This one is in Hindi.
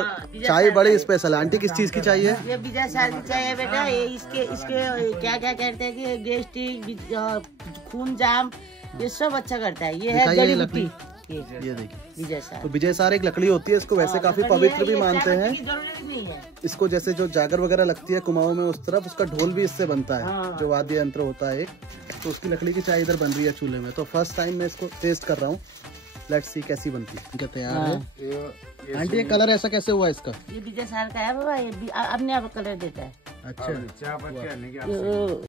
चाय बड़ी स्पेशल है। आंटी किस चीज की चाहिए? ये विजय सार की चाहिए बेटा। ये इसके क्या क्या कहते हैं कि गेस्ट्रिक, खून जाम, ये सब अच्छा करता है। ये है जड़ी बूटी। ये देखिए विजय सार। तो विजय सार एक लकड़ी होती है, इसको वैसे काफी पवित्र भी मानते हैं। जरूरत नहीं है इसको जैसे जो जागर वगैरह लगती है कुमाऊं में, उस तरफ उसका ढोल भी इससे बनता है, जो वाद्य यंत्र होता है एक। तो उसकी लकड़ी की चाय इधर बन रही है चूल्हे में। तो फर्स्ट टाइम मैं इसको टेस्ट कर रहा हूँ। लेट्स सी कैसी बनती है। क्या तैयार है आंटी? ये कलर ऐसा कैसे हुआ इसका? ये विजय सार का है बाबा। ये अपने आप कलर देता है। अच्छा।